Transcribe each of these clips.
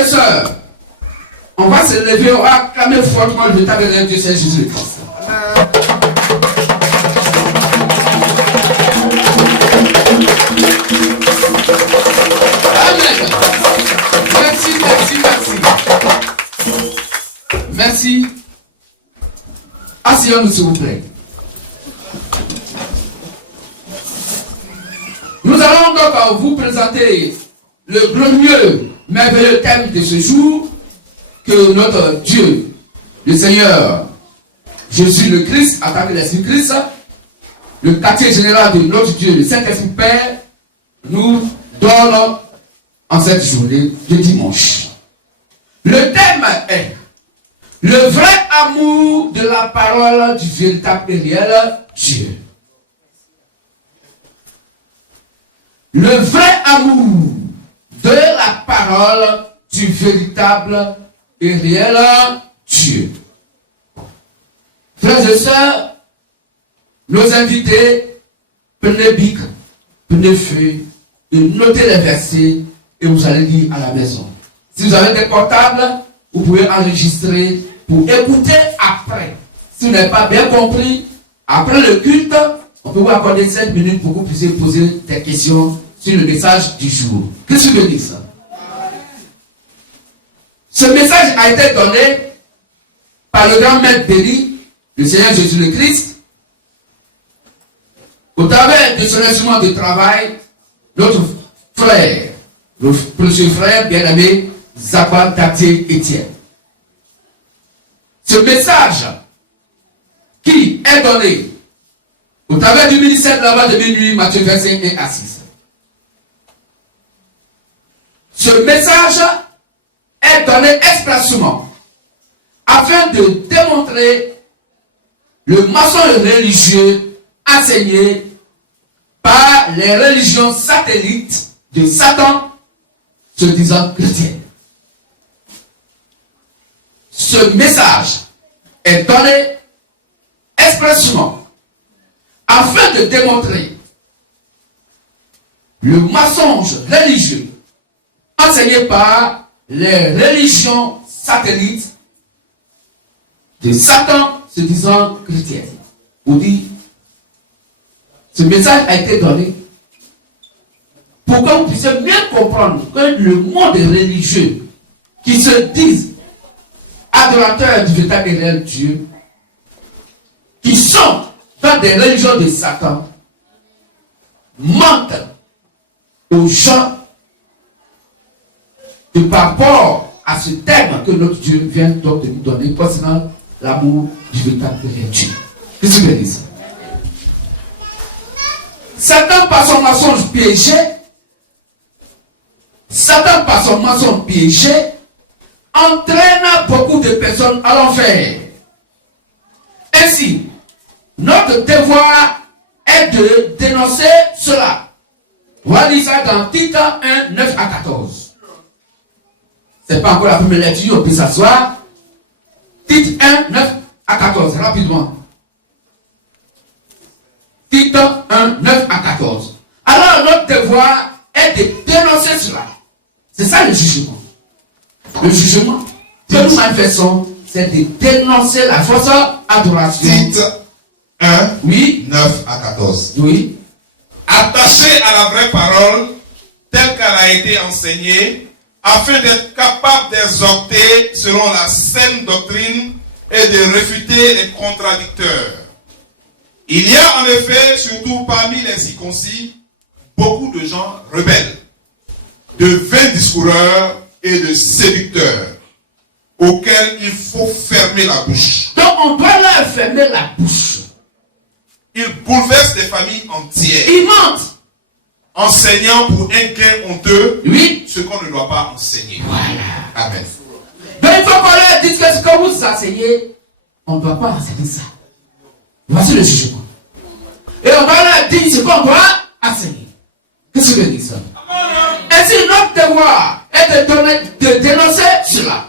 Frères et sœurs, on va se lever, on va acclamer fortement le véritable Dieu, c'est Jésus-Christ. Amen. Merci. Asseyons-nous s'il vous plaît. Nous allons donc vous présenter le glorieux, merveilleux thème de ce jour que notre Dieu, le Seigneur Jésus le Christ, à travers l'Esprit Christ, le quartier général de notre Dieu, le Saint-Esprit Père, nous donne en cette journée de dimanche. Le thème est le vrai amour de la parole du véritable et réel Dieu. Le vrai amour de la parole du véritable et réel Dieu. Frères et sœurs, nos invités, prenez bic, prenez feuille, et notez les versets et vous allez lire à la maison. Si vous avez des portables, vous pouvez enregistrer pour écouter après. Si vous n'avez pas bien compris, après le culte, on peut vous accorder 5 minutes pour que vous puissiez poser des questions sur le message du jour. Qu'est-ce que je veux dire ça? Ce message a été donné par le grand maître béni, le Seigneur Jésus le Christ, au travers de son instrument de travail, notre frère, le précieux frère bien-aimé, Zaban Datier Etienne. Ce message qui est donné au travers du ministère de la voix de minuit, Matthieu 25 1 à 6. Ce message est donné expressement afin de démontrer le mensonge religieux enseigné par les religions satellites de Satan se disant chrétiens. Ce message est donné expressement afin de démontrer le mensonge religieux enseigné par les religions satellites de Satan se disant chrétiens. On dit, ce message a été donné pour que vous puissiez bien comprendre que le monde religieux qui se disent adorateurs du véritable et réel Dieu, qui sont dans des religions de Satan, mentent aux gens de par rapport à ce thème que notre Dieu vient donc de nous donner concernant l'amour du véritable et réel Dieu. Qu'est-ce que je veux dire ça? Satan par son mensonge piégé, entraîne beaucoup de personnes à l'enfer. Ainsi, notre devoir est de dénoncer cela. On va lire ça dans Tite 1, 9 à 14. C'est pas encore la première lecture, on peut s'asseoir. Tite 1, 9 à 14, rapidement. Tite 1, 9 à 14. Alors, notre devoir est de dénoncer cela. C'est ça le jugement. Le jugement que nous manifestons, c'est de dénoncer la fausse adoration. Tite 1, oui. 9 à 14. Oui. Attaché à la vraie parole, telle qu'elle a été enseignée, afin d'être capable d'exhorter selon la saine doctrine et de réfuter les contradicteurs. Il y a en effet, surtout parmi les circoncis, beaucoup de gens rebelles, de vains discoureurs et de séducteurs, auxquels il faut fermer la bouche. Donc on doit leur fermer la bouche. Ils bouleversent des familles entières. Ils mentent. Enseignant pour un gain honteux, oui, ce qu'on ne doit pas enseigner. Voilà. Amen. Donc il faut qu'on leur dise que ce que vous enseignez, on ne doit pas enseigner ça. Voici le jugement. Et on va leur dire ce qu'on doit enseigner. Qu'est-ce que je dis ça? Ainsi, notre devoir est de dénoncer cela.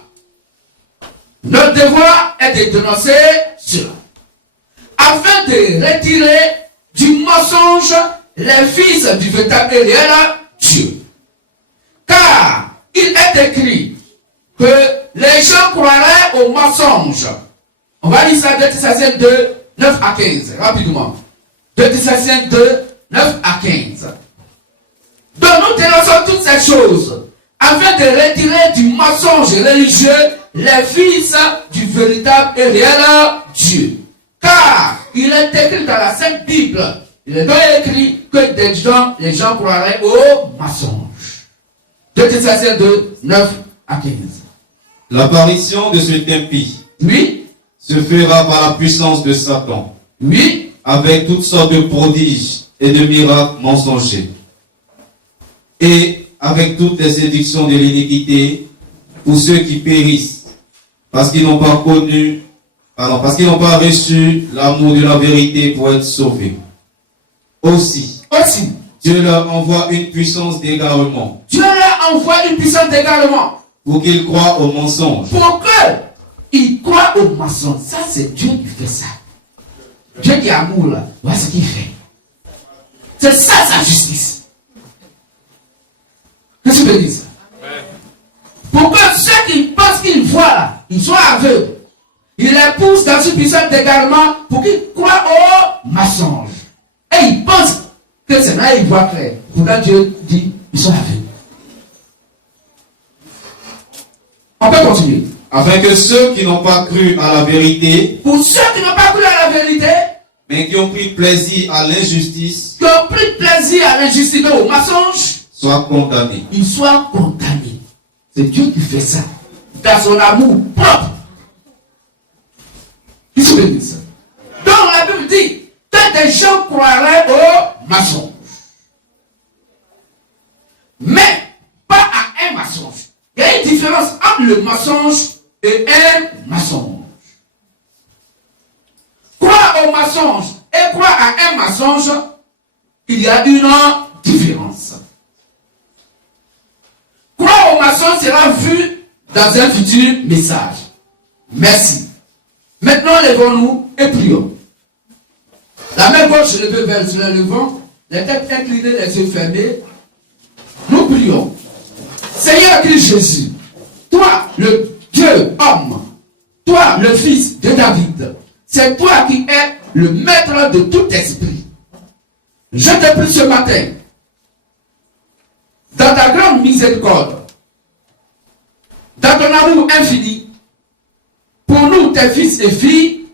Notre devoir est de dénoncer cela. Afin de retirer du mensonge les fils du véritable et réel Dieu. Car il est écrit, que les gens croiraient aux mensonges. On va lire ça 2 Thessaloniciens 2, 9 à 15, rapidement. 2 Thessaloniciens 2, 9 à 15. Donc nous dénonçons toutes ces choses afin de retirer du mensonge religieux les fils du véritable et réel Dieu. Car il est écrit dans la Sainte Bible, il est donc écrit que dedans les gens croiraient aux mensonges. 2 Thessaloniciens 2, 9 à 15. L'apparition de cet impie Oui, se fera par la puissance de Satan, oui, avec toutes sortes de prodiges et de miracles mensongers, et avec toutes les séductions de l'iniquité pour ceux qui périssent, parce qu'ils n'ont pas reçu l'amour de la vérité pour être sauvés. Aussi, Dieu leur envoie une puissance d'égarement. Dieu leur envoie une puissance d'égarement. Pour qu'ils croient aux mensonges. Pour qu'ils croient aux mensonges. Ça, c'est Dieu qui fait ça. Dieu qui est amour, là. Voilà ce qu'il fait. C'est ça, sa justice. Qu'est-ce que je veux dire ça? Pour que ceux qui pensent qu'ils voient, là, ils soient aveugles. Il les pousse dans une puissance d'égarement pour qu'ils croient aux mensonges. Et ils pensent que c'est là ils voient clair. Pourtant Dieu dit, ils sont aveugles. On peut continuer. Afin que ceux qui n'ont pas cru à la vérité, pour ceux qui n'ont pas cru à la vérité, mais qui ont pris plaisir à l'injustice, qui ont pris plaisir à l'injustice, au mensonge, soient condamnés. Ils soient condamnés. C'est Dieu qui fait ça. Dans son amour propre. Qu'est-ce que dit ça? Donc la Bible dit que des gens croiraient aux mensonges. Mais pas à un mensonge. Il y a une différence entre le mensonge et un mensonge. Croire au mensonge et croire à un mensonge, il y a une différence. Croire au mensonge sera vu dans un futur message. Merci. Maintenant, levons-nous et prions. La main gauche levée vers le levant, les têtes inclinées, les yeux fermés. Nous prions. Seigneur Christ Jésus, toi, le Dieu homme, toi, le fils de David, c'est toi qui es le maître de tout esprit. Je te prie ce matin, dans ta grande miséricorde, dans ton amour infini, pour nous, tes fils et filles,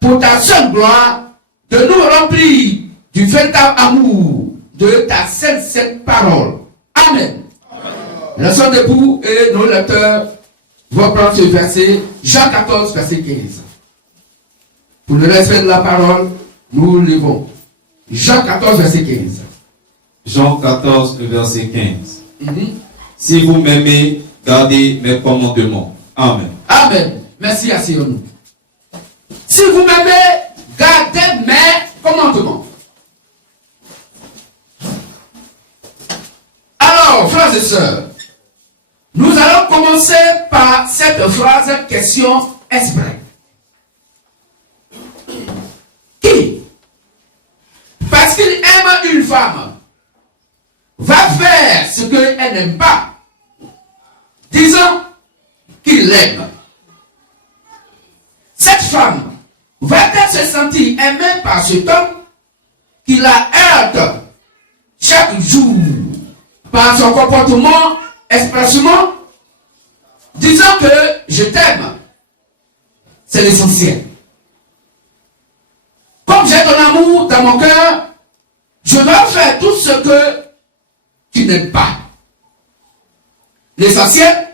pour ta seule gloire, de nous remplir du véritable amour de ta sainte parole. Amen. Laissons debout et nos lecteurs vont prendre ce verset, Jean 14, verset 15. Pour le respect de la parole, nous levons. Jean 14, verset 15. Jean 14, verset 15. Si vous m'aimez, gardez mes commandements. Amen. Amen. Merci, asseyons-nous. Si vous m'aimez, gardez mes commandements. Alors, frères et sœurs, nous allons commencer par cette phrase question exprès. Qui, parce qu'il aime une femme, va faire ce qu'elle n'aime pas, disant qu'il l'aime. Cette femme va-t-elle se sentir aimée par cet homme qui la heurte chaque jour par son comportement expressément, disant que je t'aime? C'est l'essentiel. Comme j'ai ton amour dans mon cœur, je dois faire tout ce que tu n'aimes pas. L'essentiel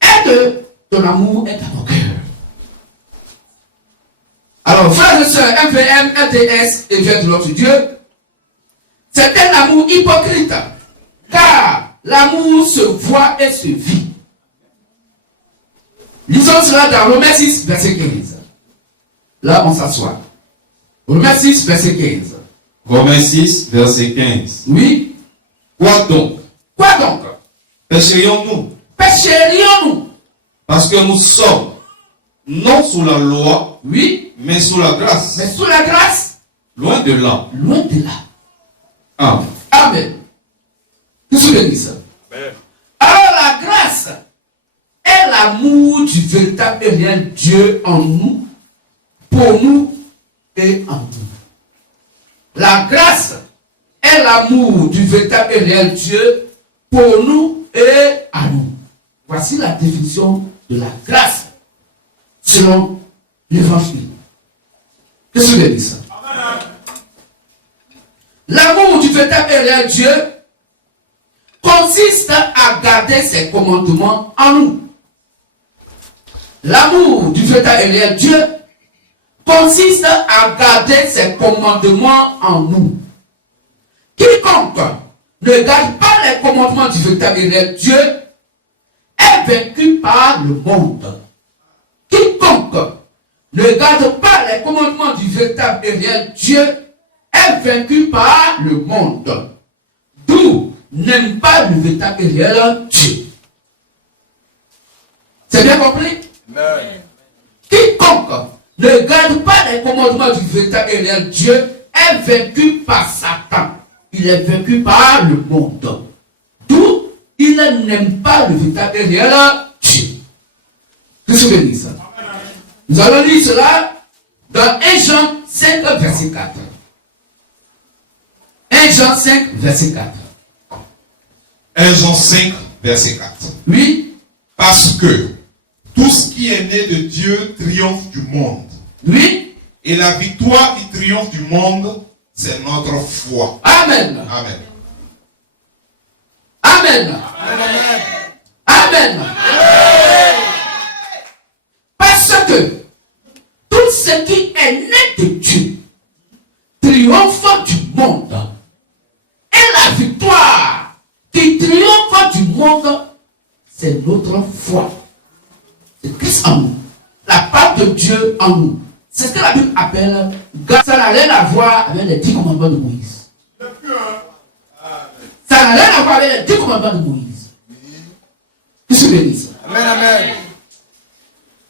est que ton amour est dans mon cœur. Alors, frères et sœurs, MVM, LDS et Dieu de notre Dieu, c'est un amour hypocrite, car l'amour se voit et se vit. Lisons cela dans Romains 6, verset 15. Là, on s'assoit. Romains 6, verset 15. Romains 6, verset 15. Oui. Quoi donc? Quoi donc? Pécherions-nous? Pécherions-nous? Parce que nous sommes non sous la loi, oui, mais sous la grâce. Mais sous la grâce? Loin de là. Loin de là. Amen. Amen. Qu'est-ce que dit ça? Alors la grâce véritable et réel Dieu en nous, pour nous et en nous. La grâce est l'amour du véritable et réel Dieu pour nous et à nous. Voici la définition de la grâce selon l'évangile. Qu'est-ce que vous dit ça? L'amour du véritable et réel Dieu consiste à garder ses commandements en nous. L'amour du véritable et réel Dieu consiste à garder ses commandements en nous. Quiconque ne garde pas les commandements du véritable et réel Dieu est vaincu par le monde. Quiconque ne garde pas les commandements du véritable et réel Dieu est vaincu par le monde. D'où n'aime pas le véritable et réel Dieu. C'est bien compris? Amen. Quiconque ne garde pas les commandements du véritable et réel Dieu est vaincu par Satan. Il est vaincu par le monde. D'où il n'aime pas le véritable et réel Dieu. Qu'est-ce que dit ça? Nous allons lire cela dans 1 Jean 5, verset 4. 1 Jean 5, verset 4. 1 Jean 5, verset 4. Oui. Parce que tout ce qui est né de Dieu triomphe du monde. Oui. Et la victoire qui triomphe du monde, c'est notre foi. Amen. Amen. Amen. Amen. Amen. Parce que tout ce qui est né de Dieu triomphe du monde. Et la victoire qui triomphe du monde, c'est notre foi. C'est Christ en nous. La part de Dieu en nous. C'est ce que la Bible appelle, ça n'a rien à voir avec les 10 commandements de Moïse. Ça n'a rien à voir avec les 10 commandements de Moïse. Qu'est-ce que je dis ça? Amen, amen.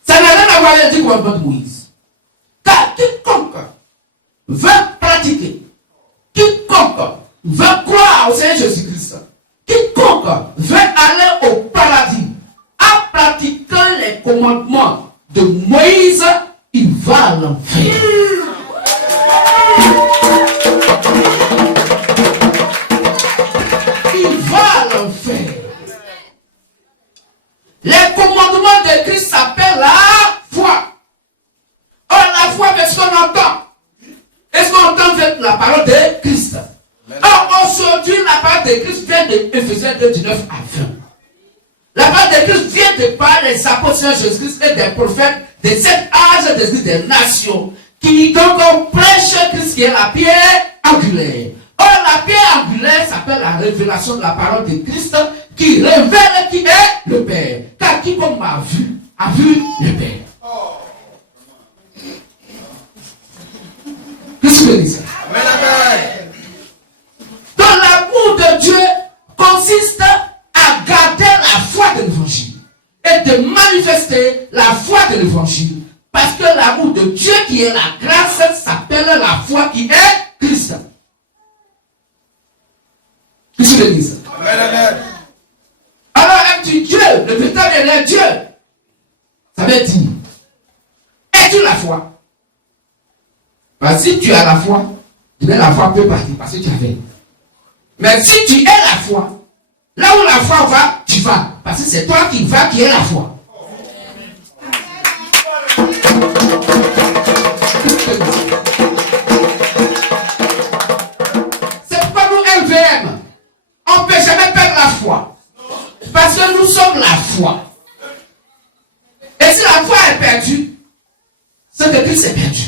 Ça n'a rien à voir avec les 10 commandements de Moïse. Car quiconque veut pratiquer, quiconque veut croire au Seigneur Jésus-Christ, quiconque veut aller au paradis en pratiquant les commandements de Moïse, il va à l'enfer. Il va à l'enfer. Les commandements de Christ s'appellent la foi. Or, la foi, est-ce qu'on entend? Est-ce qu'on entend avec la parole de Christ? Or, aujourd'hui, la parole de Christ vient de Éphésiens 2, 19 à 20. La parole de Christ vient de par les apôtres de Jésus-Christ et des prophètes de cet âge des nations qui donc prêchent Christ qui est la pierre angulaire. Or, la pierre angulaire s'appelle la révélation de la parole de Christ qui révèle qui est le Père. Car quiconque m'a vu, a vu le Père. Qu'est-ce que tu dis ça? Donc, l'amour de Dieu consiste à garder la foi de l'évangile et de manifester la foi de l'évangile. Parce que l'amour de Dieu qui est la grâce s'appelle la foi qui est Christ. Qu'est-ce que tu dis ça? Alors, es-tu Dieu, le véritable et réel Dieu? Ça veut dire, es-tu la foi? Parce que si tu as la foi, la foi peut partir parce que tu avais. Mais si tu es la foi, là où la foi va, tu vas. Parce que c'est toi qui vas, qui es la foi. C'est pourquoi nous, LVM, on ne peut jamais perdre la foi. Parce que nous sommes la foi. Et si la foi est perdue, c'est que Christ est perdu.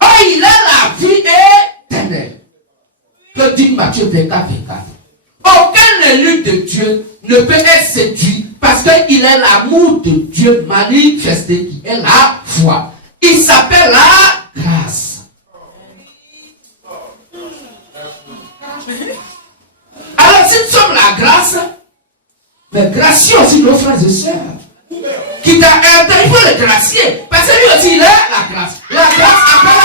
Or, il a la vie éternelle. Que dit Matthieu 24, 24. Aucun élu de Dieu ne peut être séduit parce qu'il est l'amour de Dieu manifesté qui est la foi. Il s'appelle la grâce. Alors, si nous sommes la grâce, mais graciez aussi nos frères et sœurs. Qui t'a aidé, il faut le gracier. Parce que lui aussi, il est la grâce. La grâce appelle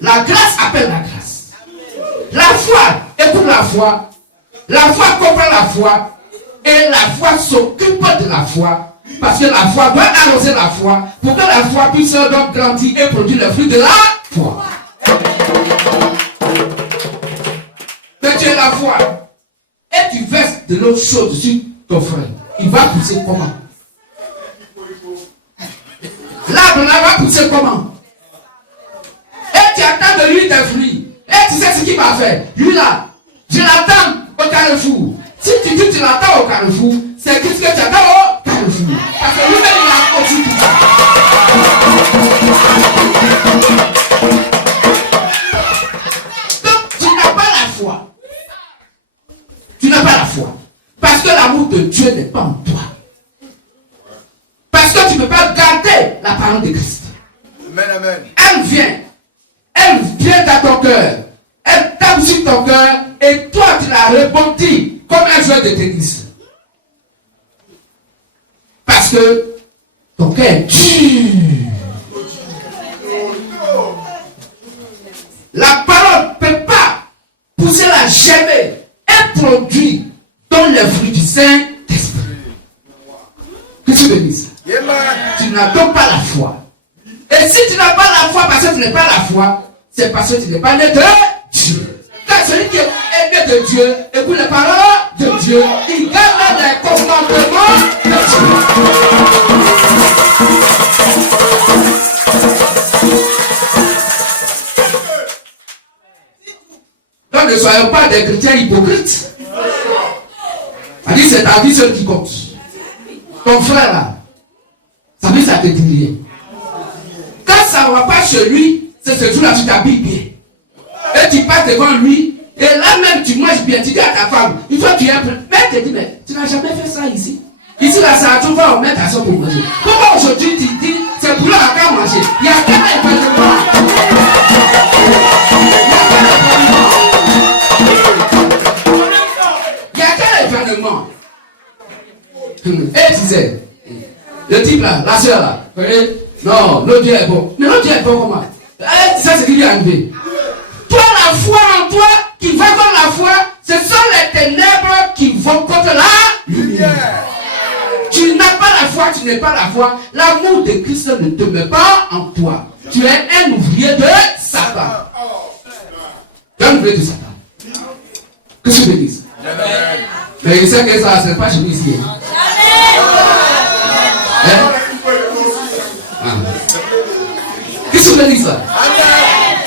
la grâce appelle la grâce. La foi est pour la foi. foi comprend la foi, et la foi s'occupe de la foi, parce que la foi doit arroser la foi, pour que la foi puisse donc grandir et produire le fruit de la foi. Mais tu es la foi, et tu verses de l'autre chose sur ton frère, il va pousser comment? L'arbre là va pousser comment? Et tu attends de lui des fruits. Et tu sais ce qu'il va faire. Lui là, je l'attends au carrefour. Si tu dis que tu l'attends au carrefour, c'est qu'est-ce que tu attends au carrefour. Parce que lui-même il a aussi tout ça. Donc tu n'as pas la foi. Tu n'as pas la foi. Parce que l'amour de Dieu n'est pas en toi. Parce que tu ne peux pas garder la parole de Christ. Amen, amen. Elle vient dans ton cœur. Elle tape sur ton cœur et toi tu la rebondis comme un joueur de tennis. Parce que ton cœur est dur. La parole ne peut pas pousser la germer et produire dans les fruits du Saint-Esprit. Que tu bénisses. Tu n'as donc pas la foi. Et si tu n'as pas la foi parce que tu n'es pas la foi, c'est parce que tu n'es pas né de Dieu. Car celui qui est né de Dieu, écoute les paroles de Dieu, il garde les commandements de Dieu. Donc ne soyons pas des chrétiens hypocrites. C'est ta vie seule qui compte. Ton frère là, ça veut ça te dit rien. Quand ça ne va pas chez lui, c'est ce jour-là que tu t'habilles bien. Et tu passes devant lui, et là même tu manges bien, tu dis à ta femme, il faut que tu aies un peu. Mais elle te dit, mais tu n'as jamais fait ça ici. Ici là, ça tu vas mettre à son pour manger. Comment aujourd'hui tu dis, c'est pour là qu'à manger. Il y a quel événement. Il y a quel événement. Et tu sais, le type là, la soeur là, vous voyez, non, l'autre Dieu est bon. Mais l'autre Dieu est bon comment? Ça c'est ce qui lui est arrivé. Toi, la foi en toi, qui va contre la foi, ce sont les ténèbres qui vont contre la lumière. Tu n'as pas la foi, tu n'es pas la foi. L'amour de Christ ne te met pas en toi. Tu es un ouvrier de Satan. Tu es un ouvrier de Satan. Que je te dise. Mais il sait que ça, ce n'est pas chez nous ici. Qu'est-ce que tu dis ça?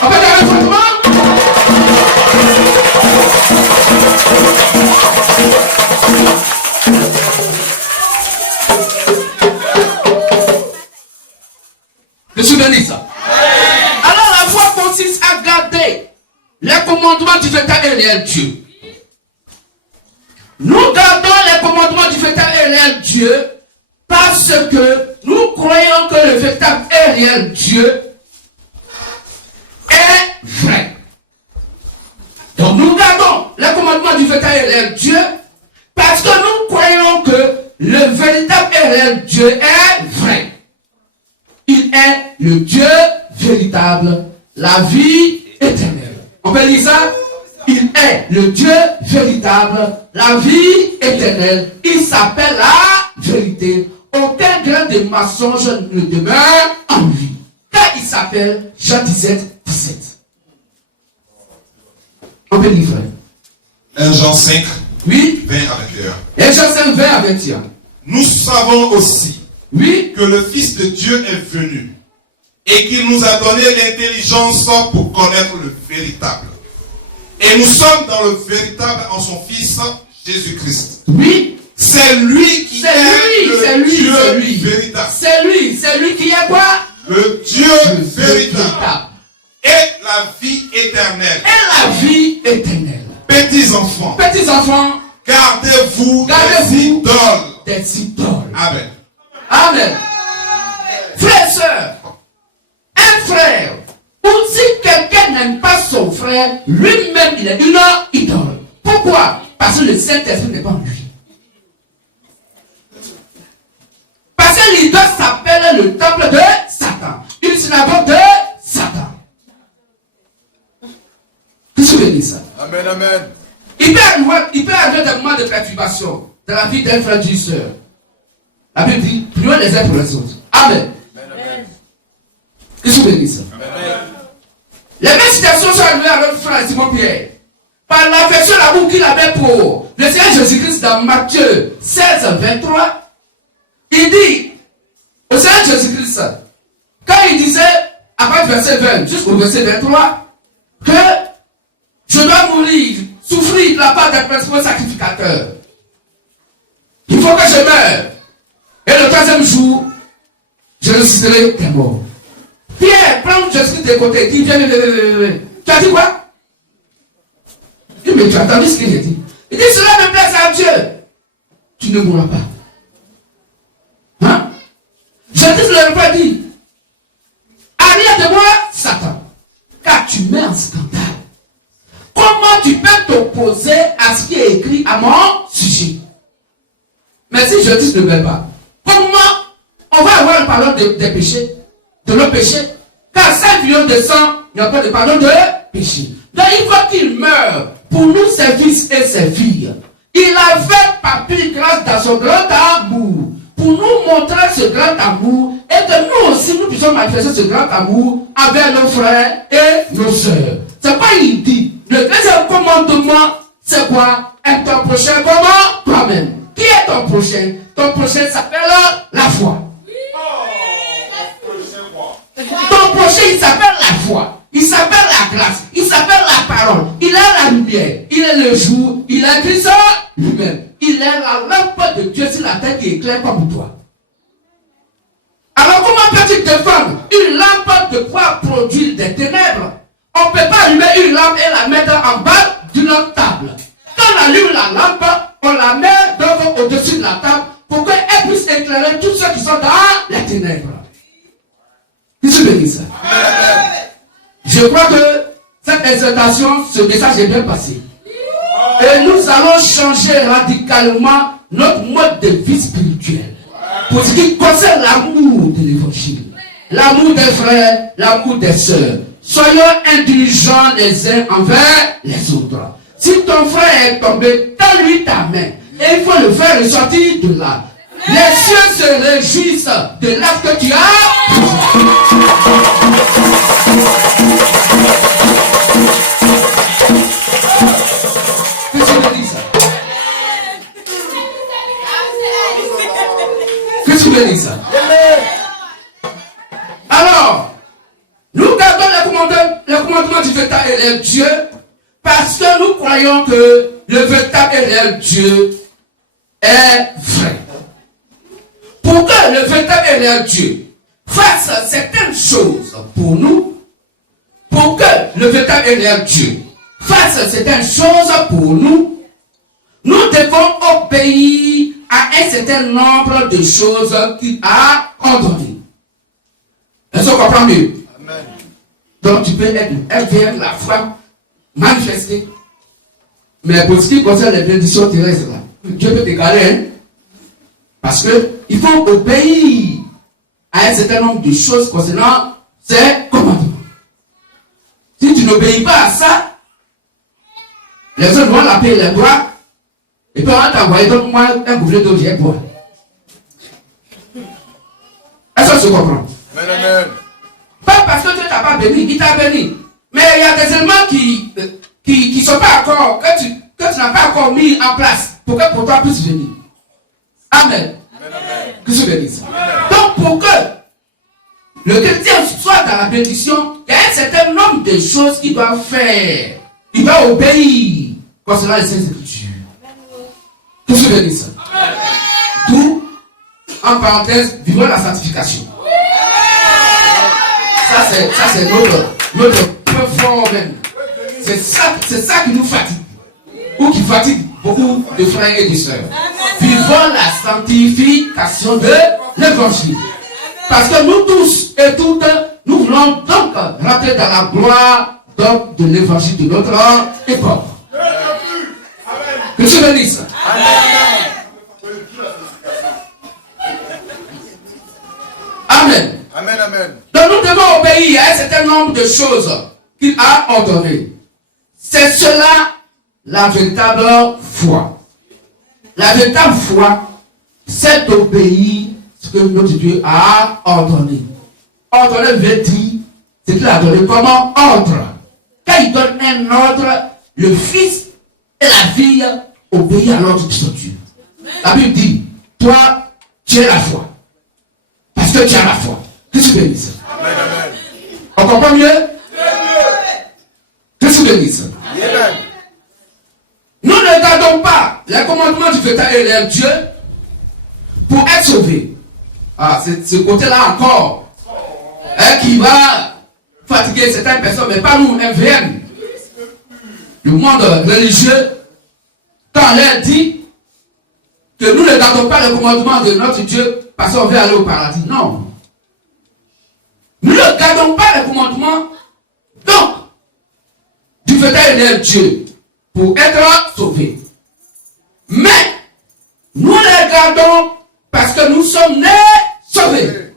On peut dire un fondement? Qu'est-ce que tu dis ça? Alors la foi consiste à garder les commandements du véritable et réel Dieu. Nous gardons les commandements du véritable et réel Dieu parce que nous croyons que le véritable et réel Dieu est vrai. Donc nous gardons les commandements du véritable et réel Dieu parce que nous croyons que le véritable et réel Dieu est vrai. Il est le Dieu véritable, la vie éternelle. On peut lire ça? Il est le Dieu véritable, la vie éternelle. Il s'appelle la vérité. Aucun grain de mensonge ne demeure en lui. Car il s'appelle Jean 17, 17. On peut lire, frère. Jean 5, oui. 20 à 21. Et Jean 5, 20 à 21. Nous savons aussi, oui, que le Fils de Dieu est venu et qu'il nous a donné l'intelligence pour connaître le véritable. Et nous sommes dans le véritable en son Fils Jésus-Christ. Oui. C'est lui qui est le Dieu véritable. C'est lui qui est quoi? Le Dieu véritable. Et la vie éternelle. Et la vie éternelle. Petits enfants, gardez-vous des idoles. Amen. Amen. Frères et sœurs, un frère, ou si quelqu'un n'aime pas son frère, lui-même il est une idole. Pourquoi? Parce que le Saint-Esprit n'est pas en lui. Parce que l'idole s'appelle le temple de Satan, une synagogue de Satan. Qu'est-ce que veut dire ça? Amen, amen. Il peut arriver des moments de perturbation dans la vie d'un frère d'une sœur. La Bible dit, prions les uns pour les autres. Amen. Qu'est-ce que vous voulez dire ça? Les mêmes situations sont arrivées à notre frère Simon Pierre. Par l'affection, l'amour qu'il avait pour le Seigneur Jésus-Christ dans Matthieu 16, 23, il dit au Seigneur Jésus-Christ, quand il disait, à partir du verset 20 jusqu'au verset 23, que je dois mourir, souffrir de la part des principaux sacrificateurs. Il faut que je meure. Et le troisième jour, je ressusciterai des morts. Pierre, prends Jésus de côté, dit, viens. Tu as dit quoi? Il dit, mais tu as entendu ce qu'il a dit. Il dit, cela me plaise à Dieu. Tu ne mourras pas. Hein? Jésus le repas dit, arrière de moi, Satan, car tu mets en scandale. Comment tu peux t'opposer à ce qui est écrit à mon sujet? Mais si Jésus ne meurt pas, comment on va avoir le pardon des péchés, de nos péchés? Car 5 millions de sang, il n'y a pas de pardon de péché. Donc il faut qu'il meure pour nous, ses fils et ses filles. Il a fait par pure grâce dans son grand amour, pour nous montrer ce grand amour, et que nous aussi nous puissions manifester ce grand amour avec nos frères et nos sœurs. C'est quoi il dit? Le deuxième commandement, c'est quoi? Être ton prochain comment? Toi-même. Qui est ton prochain? Ton prochain s'appelle la foi. Ton prochain, il s'appelle la foi. Il s'appelle la grâce. Il s'appelle la parole. Il est la lumière. Il est le jour. Il est Christ lui-même. Il est la lampe de Dieu sur la terre qui éclaire comme toi. Alors comment peux-tu défendre une lampe de quoi produire des ténèbres? On ne peut pas allumer une lampe et la mettre en bas d'une table. Quand on allume la lampe, on la met donc au-dessus de la table pour qu'elle puisse éclairer tous ceux qui sont dans les ténèbres. Qu'est-ce que je dis ça? Je crois que cette exhortation, ce message est bien passé. Et nous allons changer radicalement notre mode de vie spirituel. Pour ce qui concerne l'amour de l'évangile, l'amour des frères, l'amour des sœurs. Soyons indulgents les uns envers les autres. Si ton frère est tombé, tends-lui ta main. Et il faut le faire ressortir de là. Les cieux se réjouissent de l'acte que tu as. Qu'est-ce que tu veux dire ça? Qu'est-ce que tu veux dire ça? Alors, nous gardons le commandement du véritable et réel Dieu parce que nous croyons que le véritable et réel Dieu est vrai. Pour que le véritable et réel Dieu fasse certaines choses pour nous, pour que le véritable et réel Dieu fasse certaines choses pour nous, nous devons obéir à un certain nombre de choses qu'il a ordonnées. Est-ce qu'on comprend mieux? Amen. Donc tu peux être vers la foi manifestée. Mais pour ce qui concerne les bénédictions terrestres, là, Dieu peut t'égarer. Hein? Parce que il faut obéir à un certain nombre de choses concernant ces commandements. Si tu n'obéis pas à ça, les autres vont la payer les bras et puis on va t'envoyer donc moi un boufflet d'eau viens boire. Est-ce que tu comprends? Amen. Pas parce que Dieu t'a pas béni, il t'a béni. Mais il y a des éléments qui sont pas encore, que tu n'as pas encore mis en place pour que pour toi puisse venir. Amen. Qu'est-ce que je veux dire ça? Donc pour que le chrétien soit dans la bénédiction, il y a un certain nombre de choses qu'il doit faire. Il doit obéir concernant les Saintes Écritures. Qu'est-ce que je veux dire ça? Tout, en parenthèse, vivons la sanctification. Ça c'est notre point fort même. C'est ça qui nous fatigue. Ou qui fatigue beaucoup de frères et de sœurs. Vivons la sanctification de l'évangile. Parce que nous tous et toutes, nous voulons donc rentrer dans la gloire donc, de l'évangile de notre époque. Que je bénisse ça. Amen. Amen, amen. Donc nous devons obéir à un certain nombre de choses qu'il a ordonnées. C'est cela la véritable foi. La véritable foi, c'est d'obéir ce que notre Dieu a ordonné. Ordonner veut dire ce qu'il a donné comme ordre. Quand il donne un ordre, le fils et la fille obéissent à l'ordre de son Dieu. La Bible dit, toi, tu as la foi. Parce que tu as la foi. Qu'est-ce que tu bénisses? On comprend mieux? Qu'est-ce que tu bénisses? Nous ne gardons pas les commandements du véritable Dieu pour être sauvés. Ah, c'est ce côté-là encore qui va fatiguer certaines personnes, mais pas nous, MVM. Le monde religieux, quand on leur dit que nous ne gardons pas les commandements de notre Dieu parce qu'on veut aller au paradis. Non. Nous ne gardons pas les commandements donc du véritable Dieu pour être sauvés. Mais nous les gardons parce que nous sommes nés sauvés.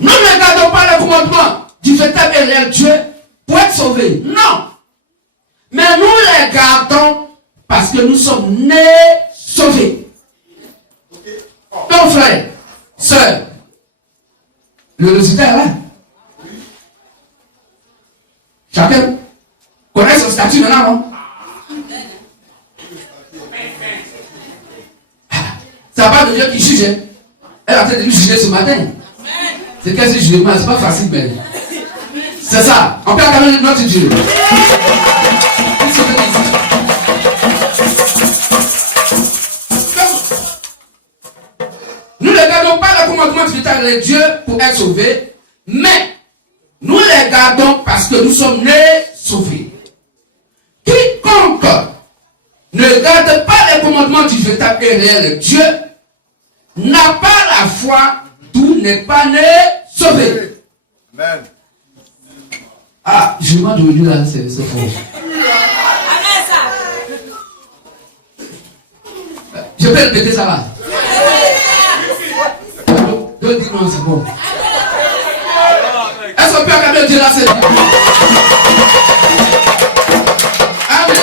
Nous ne gardons pas les commandements du véritable Dieu pour être sauvés. Non. Mais nous les gardons parce que nous sommes nés sauvés. Donc frère, sœur, le résultat est là. Chacun connaît son statut maintenant, non? Ça va de Dieu qui juge. Elle a peut-être dû juger ce matin. C'est qu'est-ce jugement, c'est pas facile, mais. C'est ça. On peut accamer notre Dieu. Nous ne gardons pas le commandement du véritable Dieu pour être sauvés, mais nous les gardons parce que nous sommes nés sauvés. Quiconque ne garde pas les commandements du véritable et réel Dieu n'a pas la foi, d'où n'est pas né sauvé. Amen. Ah, je m'en dis là, c'est faux. Je peux répéter ça là. Deux dis non, c'est bon. Est-ce qu'on peut accaber Dieu là, c'est bon? Amen.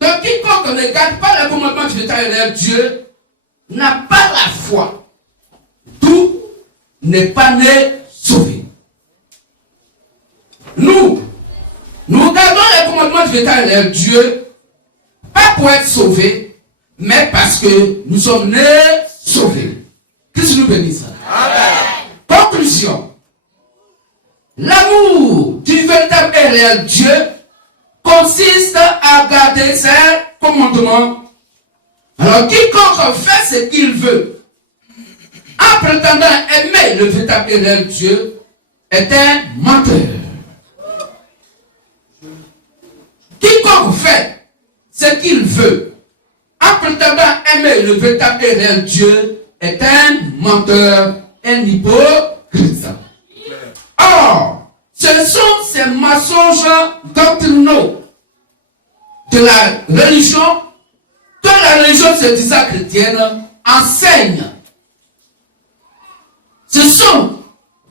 Donc, quiconque ne garde pas le commandement du véritable Dieu n'a pas la foi, d'où n'est pas né sauvé. Nous gardons les commandements du véritable Dieu, pas pour être sauvés, mais parce que nous sommes nés sauvés. Qu'est-ce que nous bénisse? Conclusion. L'amour du véritable et réel Dieu consiste à garder ses commandements. Alors, quiconque fait ce qu'il veut, en prétendant aimer le véritable et réel Dieu, est un menteur. Quiconque fait ce qu'il veut, en prétendant aimer le véritable et réel Dieu, est un menteur, un hypocrite. Or, ce sont ces mensonges doctrinaux de la religion que la religion se disant chrétienne enseigne. Ce sont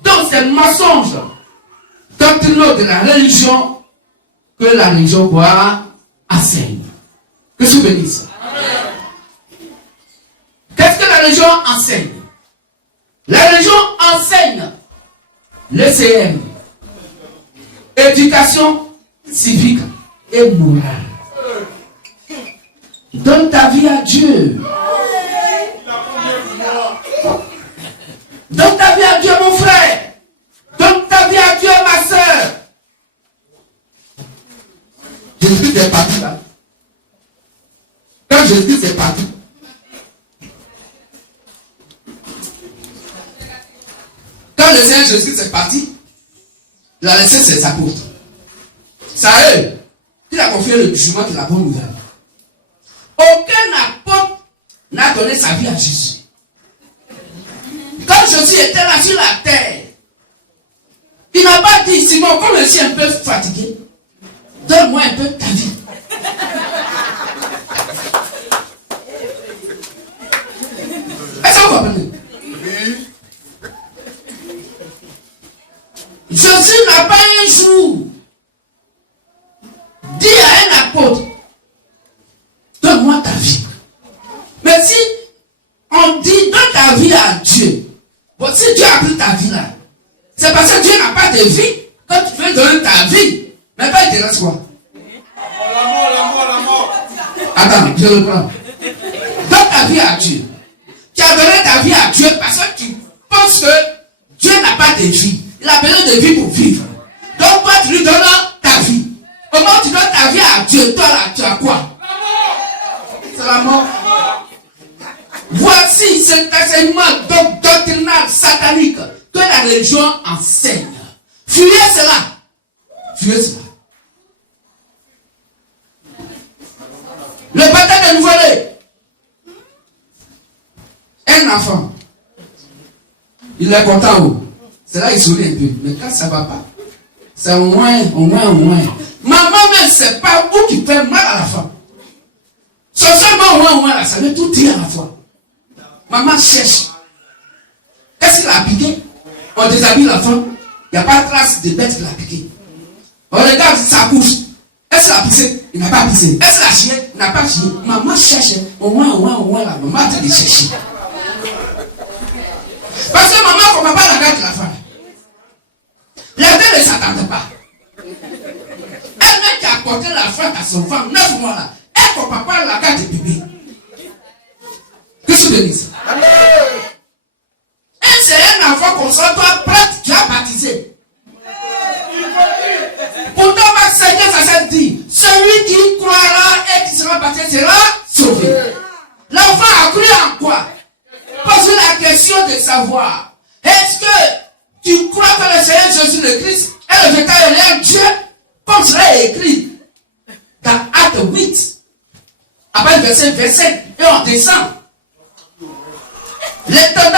donc ces mensonges doctrinaux de la religion que la religion voit enseigne. Que je bénisse. Qu'est-ce que la religion enseigne? La religion enseigne l'ECM, éducation civique et morale. Donne ta vie à Dieu. Donne ta vie à Dieu, mon frère. Donne ta vie à Dieu, ma soeur. Jésus est parti là. Quand Jésus est parti, quand le Seigneur Jésus est parti, il a laissé ses apôtres. C'est à eux qu'il a confié le jugement de la bonne nouvelle. Aucun apôtre n'a donné sa vie à Jésus. Quand Jésus était là sur la terre, il n'a pas dit, Simon, comme je suis un peu fatigué, donne-moi un peu ta vie. Est-ce que vous comprenez? Jésus n'a pas un jour le prends. Donne ta vie à Dieu. Tu as donné ta vie à Dieu parce que tu penses que Dieu n'a pas de vie. Il a besoin de vie pour vivre. Donc toi, tu lui donnes ta vie. Au moment où tu donnes ta vie à Dieu, toi là, tu as quoi? C'est la mort. Voici cet enseignement doctrinal satanique que la religion enseigne. Fuyez cela. Fuyez cela. Le baptême de nouveau-né. Un enfant. Il est content. C'est là il sourit un peu. Mais quand ça ne va pas, c'est au moins. Maman même ne sait pas où qui fait mal à la femme. C'est seulement au moins là, ça veut tout dire à la fois. Maman cherche. Est-ce qu'il a piqué? On déshabille la femme. Il n'y a pas de trace de bête qu'il a piqué. On regarde sa couche. Est-ce qu'il a pissé? Il n'a pas pissé. Est-ce qu'il a chié? Il n'a pas chié. Maman cherche. Au moins là. Maman a dit de chercher. Parce que maman ne comprend pas la garde de la femme. Les deux ne s'attendent pas. Elle-même qui a porté la femme à son femme 9 mois là. Elle ne comprend pas la garde du bébé. Qu'est-ce que tu dis? Et c'est un enfant qu'on sort, toi, prêtre, tu as baptisé. Pourtant, ma Seigneur, ça se dit, celui qui croira et qui sera baptisé sera sauvé. L'enfant a cru en quoi? Pose la question de savoir, est-ce que tu crois que le Seigneur Jésus le Christ est le véritable Dieu, comme cela est écrit dans Acte 8, après le verset 27, et on descend. L'intendant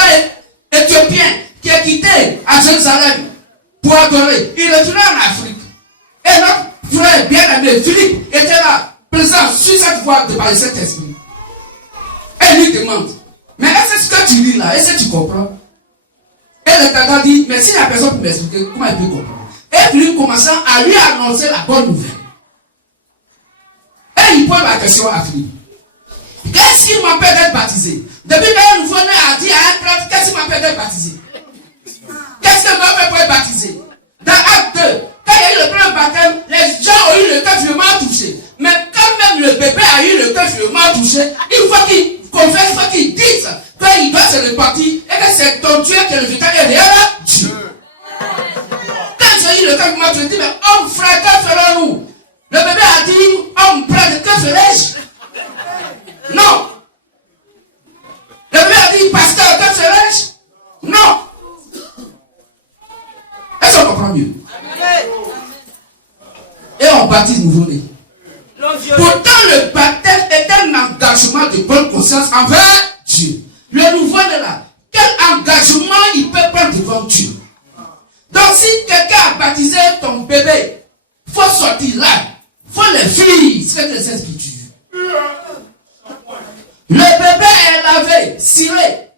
éthiopien qui est quitté à Jérusalem pour adorer, il retourne en Afrique. Et notre frère bien-aimé Philippe était là, présent sur cette voie de par le Saint-Esprit. Et lui demande, mais est-ce que tu lis là? Est-ce que tu comprends? Et l'intendant dit, mais s'il n'y a personne pour m'expliquer, comment il peut comprendre? Et Philippe commençant à lui annoncer la bonne nouvelle. Et il pose la question à Philippe. Qu'est-ce qui m'empêche d'être baptisé? Depuis qu'un nouveau-né a dit à un prêtre, qu'est-ce qui m'empêche d'être baptisé? Qu'est-ce que m'empêche pour être baptisé? Dans Acte 2, quand il y a eu le premier baptême, les gens ont eu le cœur vraiment touché. Mais quand même le bébé a eu le cœur vraiment touché, il faut qu'il confesse, il faut qu'il dise qu'il doit se repartir et que c'est ton Dieu qui est le véritable réel Dieu. Quand j'ai eu le cœur vraiment touché, je dis, mais homme frère, que ferons-nous? Le bébé a dit, homme frère, que ferai-je? Non. Le bébé a dit, pasteur, que ferai-je? Non. Est-ce qu'on comprend mieux? Et on baptise nouveau-né. Pourtant, le baptême est un engagement de bonne conscience envers Dieu. Le nouveau-né là, quel engagement il peut prendre devant Dieu? Donc, si quelqu'un a baptisé ton bébé, il faut sortir là. Il faut les fuir. C'est que c'est ce qui tue. Le bébé est lavé, ciré,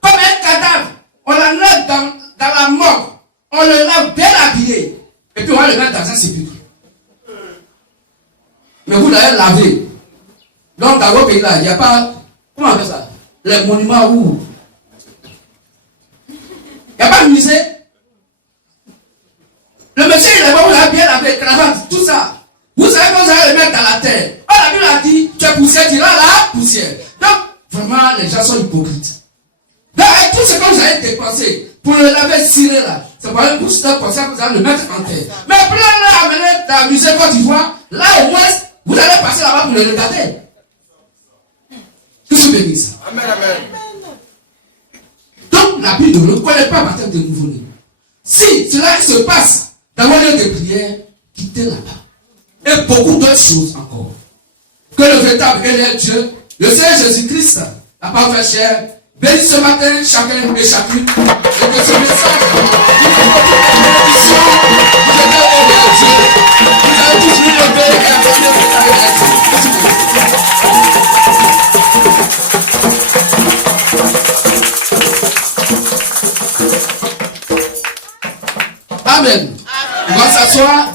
comme un cadavre. On l'enlève dans la morgue. On le lave bien habillé. Et puis on va le mettre dans un sépulcre. Mais vous l'avez lavé. Donc dans vos pays là, il n'y a pas, comment on appelle ça? Les monuments où il n'y a pas de musée. Le monsieur il est bon, vous l'avez bien lavé, cravate, tout ça. Vous savez qu'on va le mettre dans la terre. Oh, la Bible a dit, tu es poussière, tu iras la poussière. Donc, vraiment, les gens sont hypocrites. Donc, avec tout ce que vous avez dépensé pour le laver ciré là, c'est pas un booster comme ça que vous allez le mettre en terre. Mais pour le amener dans le musée Côte d'Ivoire, là au moins, vous allez passer là-bas pour le regarder. Que se bénisse. Amen, amen. Donc, la Bible ne connaît pas le baptême de nouveau-né. Si cela se passe dans vos lieux de prière, quittez là-bas. Et beaucoup d'autres choses encore. Que le véritable réel Dieu, le Seigneur Jésus-Christ, la parfaite chair, bénisse ce matin chacun et chacune. Et que ce message, vous êtes un réel Dieu. Vous avez toujours levé et accepté le réel Dieu. Amen. On va s'asseoir.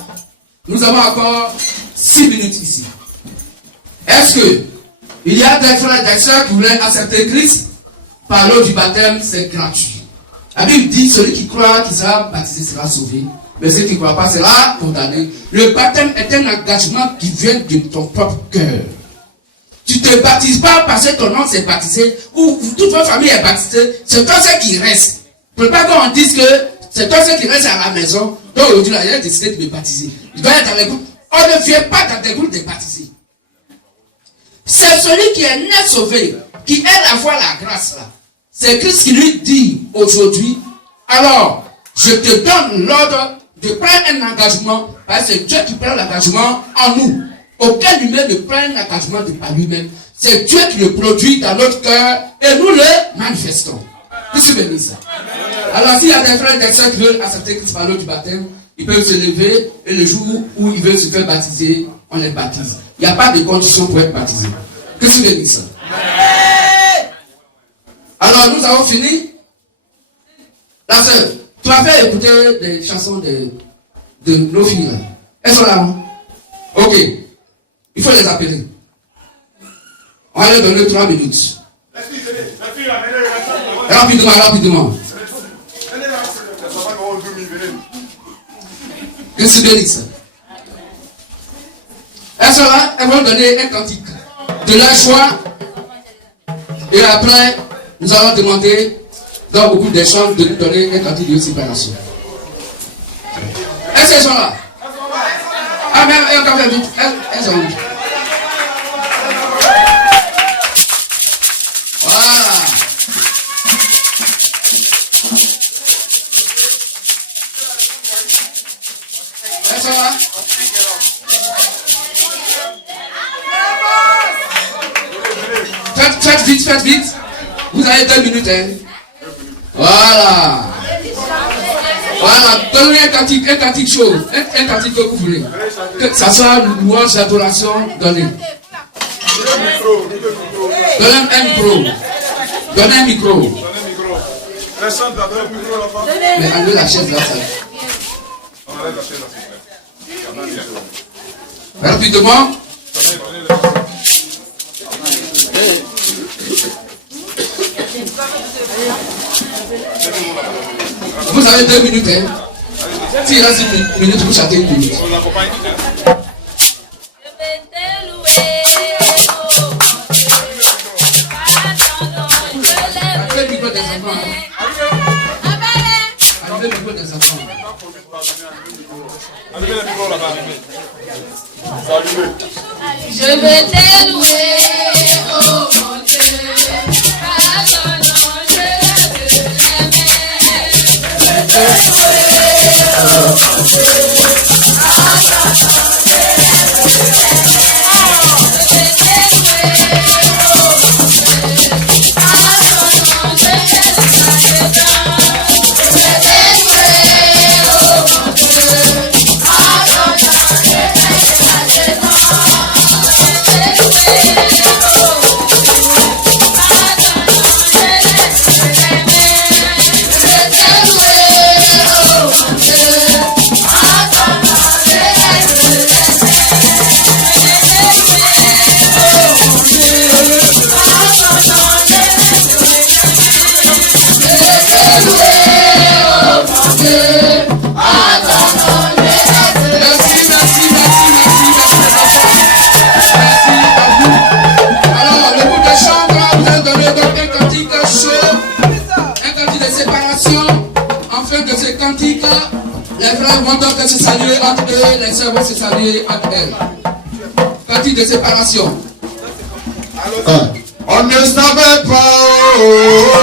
Nous avons encore 6 minutes ici. Est-ce que il y a des frères et des sœurs qui voulaient accepter Christ? Par l'eau du baptême, c'est gratuit. La Bible dit, celui qui croit qu'il sera baptisé sera sauvé. Mais celui qui ne croit pas sera condamné. Le baptême est un engagement qui vient de ton propre cœur. Tu ne te baptises pas parce que ton nom s'est baptisé ou toute votre famille est baptisée. C'est toi seul qui reste. Il ne faut pas qu'on dise que c'est toi seul qui reste à la maison. Donc aujourd'hui, il a décidé de me baptiser. Il doit être dans les groupes. On ne vient pas dans des groupes de baptisés. C'est celui qui est né sauvé, qui est la foi, la grâce là. C'est Christ qui lui dit aujourd'hui, alors, je te donne l'ordre de prendre un engagement, parce que c'est Dieu qui prend l'engagement en nous. Aucun humain ne prend l'engagement par lui-même. C'est Dieu qui le produit dans notre cœur et nous le manifestons. Qu'est-ce que béni ça? Alors, s'il y a des frères et des sœurs qui veulent accepter Christ par l'eau du baptême, ils peuvent se lever et le jour où ils veulent se faire baptiser, on les baptise. Il n'y a pas de condition pour être baptisé. Qu'est-ce que béni ça? Alors, nous avons fini. La sœur, tu vas faire écouter des chansons de nos filles. Là. Elles sont là. Hein? Ok. Il faut les appeler. On va leur donner 3 minutes. Rapidement, rapidement. Qu'est-ce que béni ça? Elles sont là, elles vont donner un cantique de leur choix. Et après, nous allons demander dans beaucoup d'échanges de nous donner un cantique de séparation. Est-ce qu'elles sont là? Ah, mais elles ont fait vite. Elles sont où? Voilà. Elles sont là? Faites vite. Vous avez 2 minutes, hein. Voilà. Voilà. Donnez un cantique chaud. Un cantique que vous voulez. Que ça soit louange, d'adoration, donnez. Donnez un micro. Donnez un micro. Mais enlevez la chaise là, ça. Rapidement. Vous avez 2 minutes, hein. S'il reste 1 minute, vous chantez 1 minute. Enlevez le micro des enfants. Enlevez le micro des enfants. Enlevez le micro là-bas. Je veux t'élouer, oh mon Dieu, par ton nom je lève les mains. Je veux t'élouer, oh mon Dieu, par ton nom je lève les mains. Je veux t'élouer, oh mon Dieu, par ton nom je lève les mains. Je veux t'élouer, oh mon Dieu, par ton nom je lève les mains. Les frères vont donc se saluer entre eux, les sœurs vont se saluer entre elles. Cantique de séparation. On ne savait pas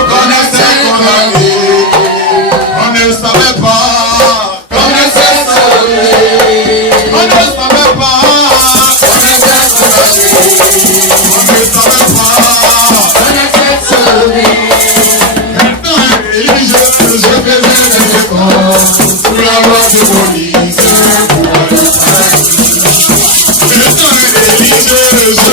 qu'on était condamné. On ne savait pas qu'on était sauvé. On ne savait pas qu'on était condamné. On ne savait pas qu'on était sauvé. Maintenant, je faisais des efforts pour la voix de Moïse, pour le paradis. Maintenant, je faisais des efforts.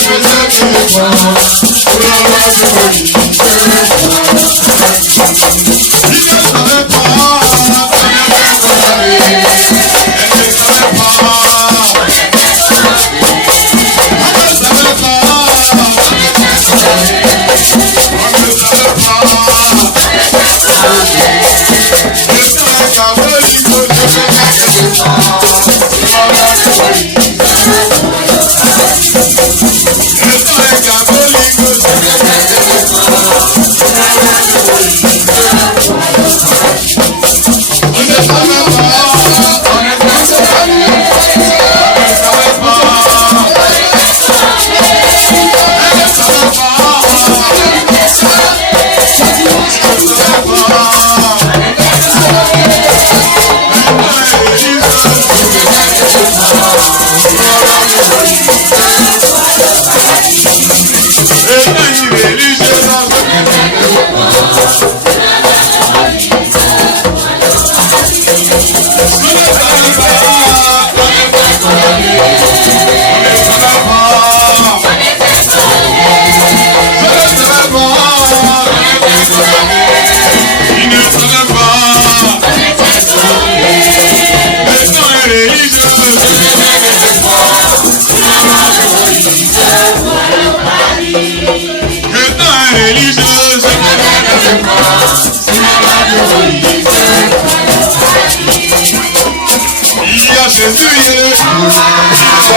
Let's go.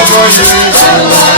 Aboye.